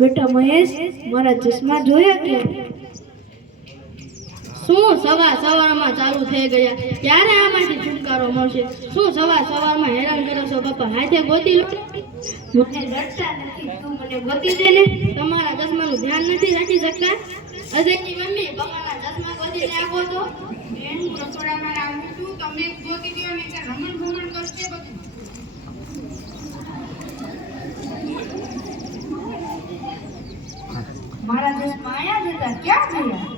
બેટા મહેશ, મારા ચશ્મા જોયા કે? શું સવારમાં ચાલુ થઈ ગયા? ક્યારે આમાંથી છુટકારો મળશે? શું સવારમાં હેરાન કરો છો પપ્પા? હાથે ગોતી લો. મને રડતા નથી, તું મને ગોતી દે ને. તમારા ચશ્માનું ધ્યાન નથી રાખી શકતા? અજયની મમ્મી પપ્પાના ચશ્મા ગોતીને આપો તો. બેન, હું રસોડામાં આવું છું, તમે ગોતી દો ને રમણ ભમણ કરશે બધું. મારા ચશ્મા આયા જ હતા, ક્યાં ગયા?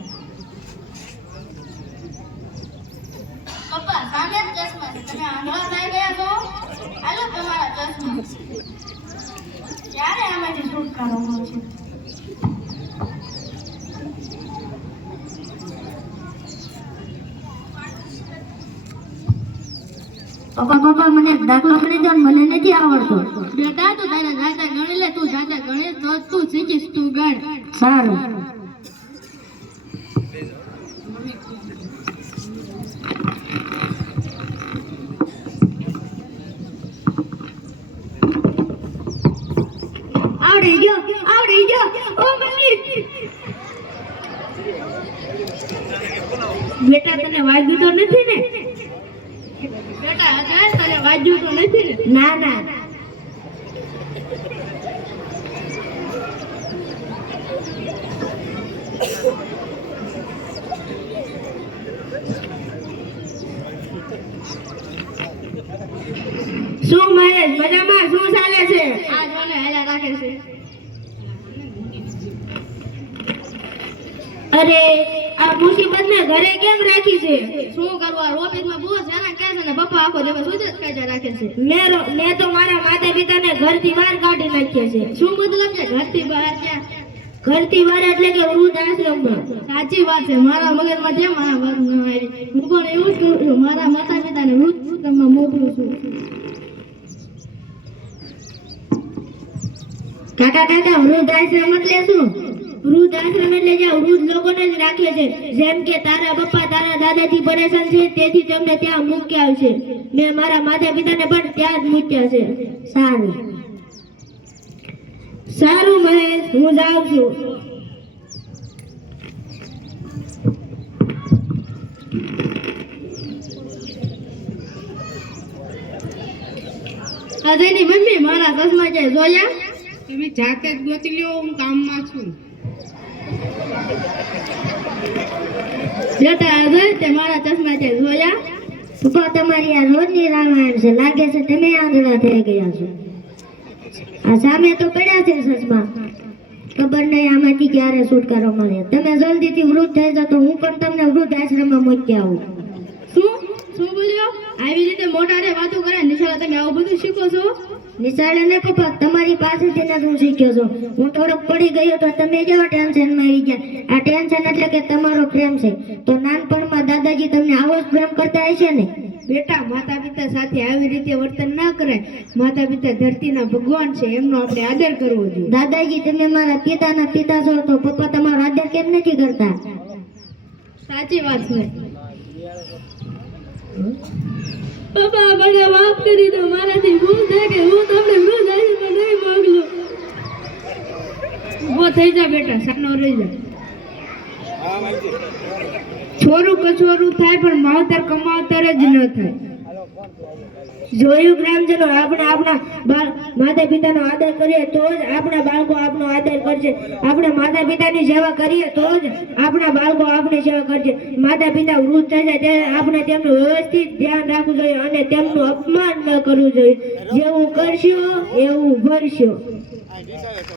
પપ્પા સામે જ ચશ્મા છે. તમે આંધળા થઈ ગયા છો? હાલો તમારા ચશ્મા. ક્યારે આમાંથી છુટકારો મળશે? પપ્પા મને દાખલો ગણી દો, મને નથી આવડતો. બેટા તું તારા જાતા ગણી લે. તું જાતા ગણે તો તું શીખીશ. તું ગણ. સારું. આવડી ગયો. ઓ મમ્મી, બેટા તને વાગ્યું તો નથી ને? બેટા અત્યારે તને વાજ્યું તો નથી ને? ના. શું મહેશ, મજામાં? શું ચાલે છે? આ જોને હેલા રાખે છે. અરે આ મુસીબત ને ઘરે કેમ રાખી છે? શું કરવા? ઓફિસમાં બહુ હેરાન કરે છે ને પપ્પા આખો દિવસ સુજ જ કાઢ્યા રાખે છે. મેં તો મારા માતા પિતાને ઘરથી બહાર કાઢી નાખ્યા છે. શું મતલબ છે ઘરથી બહાર? ક્યાં? ઘરથી બહાર એટલે કે વૃદ્ધ આશ્રમમાં. સાચી વાત છે. મારા મગજમાં જેમ મારા વાત ન આવી. હું પણ એવું જ કરું છું. મારા માતા પિતાને વૃદ્ધાશ્રમમાં મોકલું છું. કાકા વૃદ્ધ આશ્રમ એટલે શું? વૃદ્ધ આશ્રમ એટલે જ્યાં વૃદ્ધ લોકોને જ રાખે છે. જેમ કે તારા પપ્પા તારા દાદાજી પરેશાન છે, તેથી તેમને ત્યાં મૂક્યા આવશે. મેં મારા માતા પિતાને પણ ત્યાં જ મૂક્યા છે. સારું મહેશ, હું જાઉં છું. અજયની મમ્મી મારા ચશ્મા છે જોયા? તમે જાતે જ ગોતી લ્યો, હું કામમાં છું. બેટા અજય તે મારા ચશ્મા છે જોયા? પપ્પા તમારી આ રોજની રામાયણ છે. લાગે છે તમે આંધળા થઈ ગયા છો. આ સામે તો પડ્યા છે ચશ્મા. ખબર નહીં આમાંથી ક્યારે છુટકારો મળે. તમે જલ્દીથી વૃદ્ધ થઈ જાઓ તો હું પણ તમને વૃદ્ધ આશ્રમમાં મૂકી આવું. શું બોલ્યો? આવી રીતે મોટારે વાતો કરે નિશાળા તમે આવું બધું શીખો છો? નિશાળે ને પપ્પા તમારી પાસેથી જ હું શીખ્યો છું. હું થોડોક પડી ગયો તો તમે કેવા ટેન્શનમાં આવી ગયા. આ ટેન્શન એટલે કે તમારો પ્રેમ છે. તો નાનપણમાં દાદાજી તમને આવો જ પ્રેમ કરતા હશે ને? બેટા માતા પિતા સાથે આવી રીતે વર્તન ના કરાય. માતા પિતા ધરતીના ભગવાન છે, એમનો આપણે આદર કરવો જોઈએ. દાદાજી તમે મારા પિતાના પિતા છો તો પપ્પા તમારો આદર કેમ નથી કરતા? સાચી વાત છે. પપ્પા મને માફ કરી દો. મારાથી ભૂલ થઈ ગઈ. હું તમને વૃદ્ધ આશ્રમમાં નહીં મોકલું. ઊભો થઈ જા બેટા, સાનો રહી જા. છોરું કછોરું થાય પણ માવતર કમાવતર જ ન થાય. જોયું ગ્રામજનો, આપણે આપણા માતા પિતાનો આદર કરીએ તો જ આપણા બાળકો આપણો આદર કરશે. આપણે માતા પિતાની સેવા કરીએ તો જ આપણા બાળકો આપણી સેવા કરશે. માતા પિતા વૃદ્ધ થઈ જાય ત્યારે આપણે તેમનું વ્યવસ્થિત ધ્યાન રાખવું જોઈએ અને તેમનું અપમાન ન કરવું જોઈએ. જેવું કરશો એવું ભરશો.